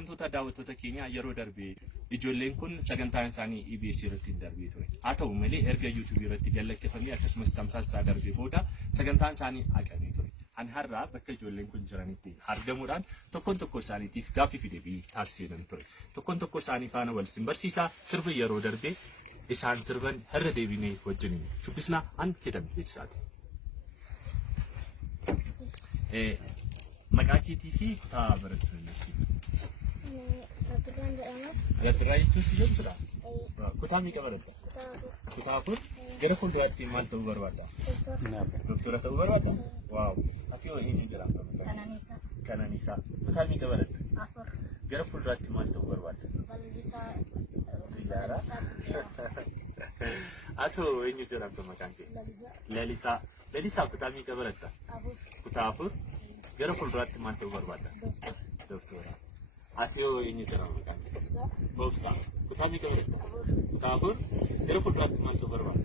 kabajamtoota daawwattoota keenya yeroo darbee ijoolleen kun sagantaan isaanii EBS irratti darbee ture. Haa ta'u malee erga YouTube irratti galakkifamee akkasumas tamsaasa darbee booda sagantaan isaanii haqamee ture. Ani har'a bakka ijoolleen kun jiranitti argamuudhaan tokko isaaniitiif gaaffii fi deebii taasisan ture. Tokko isaanii faana wal simbarsiisaa sirba yeroo darbee isaan sirban har'a deebinee wajjin shubbisnaa an keetan beeksisaati. Maqaakiitii fi kutaa barattuu Yadraa jechuun si jedhudha. Kutaa meeqa baratta? Kutaa afur. Gara fuulduraatti maal ta'uu barbaadda? Doktora ta'uu barbaadda? Waaw. Ati hoo eenyu jedhamta? Kananiisaa. Kutaa meeqa baratta? Afur. Gara fuulduraatti maal ta'uu barbaadda? Balalisaa. Ati hoo eenyu jedhamta maqaan kee? Lalisaa. Lalisaa kutaa meeqa baratta? Afur. Kutaa afur. Gara fuulduraatti maal ta'uu barbaadda? Doktora. Ati hoo eenyu jedhamta maqaan kee? Bobsaa. Kutaa meeqa baratta? Kutaa afur. Gara fuulduraatti maal ta'uu barbaadda?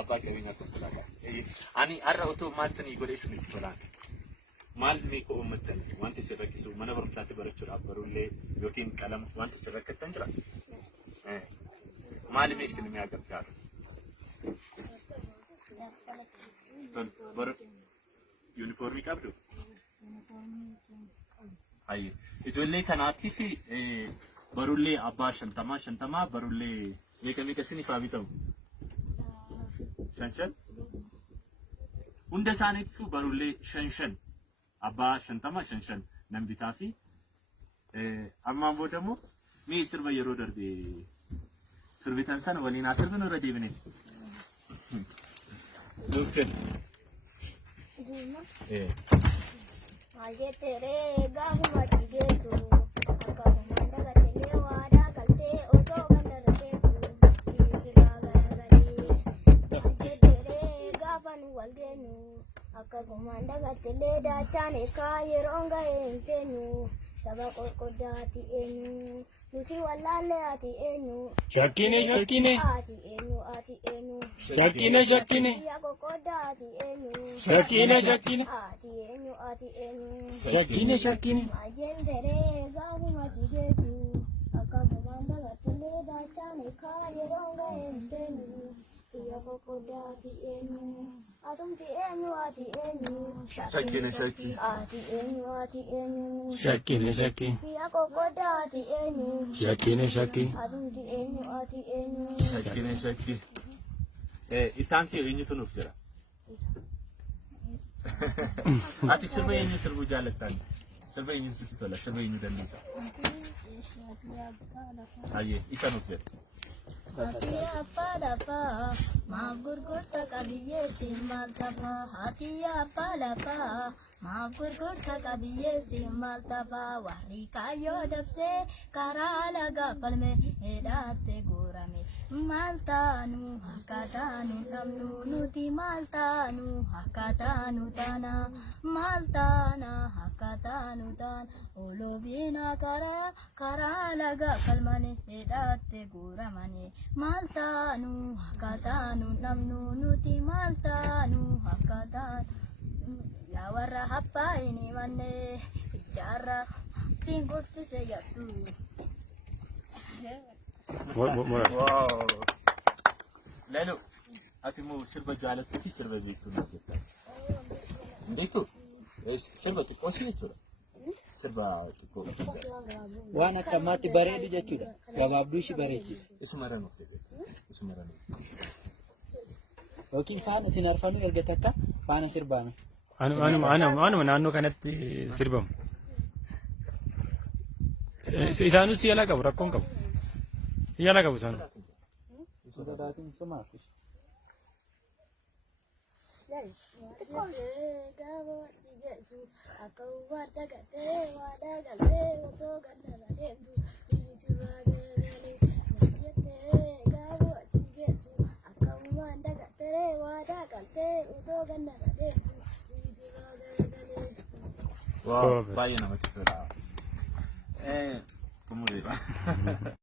Abbaa qabeenyaa konkolaataa. Ani har'a otoo maal sanii godhe isinitti tolaan. Maal meeqa uummattan wanti si rakkisu mana barumsaatti barachuudhaaf barullee yookiin qalama wanti si rakkattan jira? Maal meeqa isin mi'a gargaaru? Yuunifoormii qabdu? Hayye. Ijoollee kanaatiif barullee abbaa 50 barullee meeqa isiniif haa bitamu? 5 hunda isaaniitu barullee 5 abbaa 50 nan bitaa fi ammaan booda immoo mee sirba yeroo darbe sirbitan sana waliin haa sirbinu irra deebine. Doktor. Ajetere gaafuma tigeetu akkuma dagatelee waadaa galtee osoo ganda rakeetu dhiisiraa garagalee. Ajetere gaafan walgeenu akkuma dagatelee daachaan eekaa yeroon gahee hin teenyu saba qorqoddaati eenyu nuti wallaallee ati eenyu. Shakkine. Ati eenyu. Shakkine. Yaa qoqqoddaa ati eenyu. Shakkine. Ati eenyu. Shakkine. Ajetere gaafuma tigeetu akkuma dagatelee daachaan eekaa yeroon gahee hin teenyu yaa qoqqoddaa ati eenyu. Atumti eenyu ati eenyu. Shakkine. Ati eenyu. Shakkine. Yaa qoqqoddaa ati eenyu. Shakkine. Atumti eenyu ati eenyu. Shakkine. Ittaansi eenyutu nuuf jira? Ati sirba eenyu sirbuu jaallattan? Sirba eenyu sitti tola? Sirba eenyu dandeessa? Hayyee isa nuuf jira. Hati apa dapat, maaf gurgurta kabiye simal tapa. Hati apa dapat, maaf gurgurta kabiye simal tapa. Wahri kayo dabse karala gapalme edate gurame. Maltanu hakatanu namnu nuti maltanu hakatanu tana maltana hakatanu tan olobina karala gapalmane edate guramane. Maltanu hakatanu namnu nuti maltanu hakatanu ya warra happa ini manne bicara tinggotti seyatu. Wow. Lelo ati mo sirba jaallattu fi sirba beektu nuuf jetta. Beektu? Sirba xiqqoo si jechuudha. Sirba xiqqoo. Waan akkamaatti bareedu jechuudha. Gabaabduu ishii bareechiti. Isuma ranuuf beektu. Isuma ranuuf. Yookiin faana isin arfanu erga takka faana sirbaame. Anuma naannoo kanatti sirbamu. Isaanus si'ala qabu rakkoon qabu. Si'ala qabu isaanu. Sodaatiin sumaaf. Wow, baay'ee namatti tola. Xumureedha.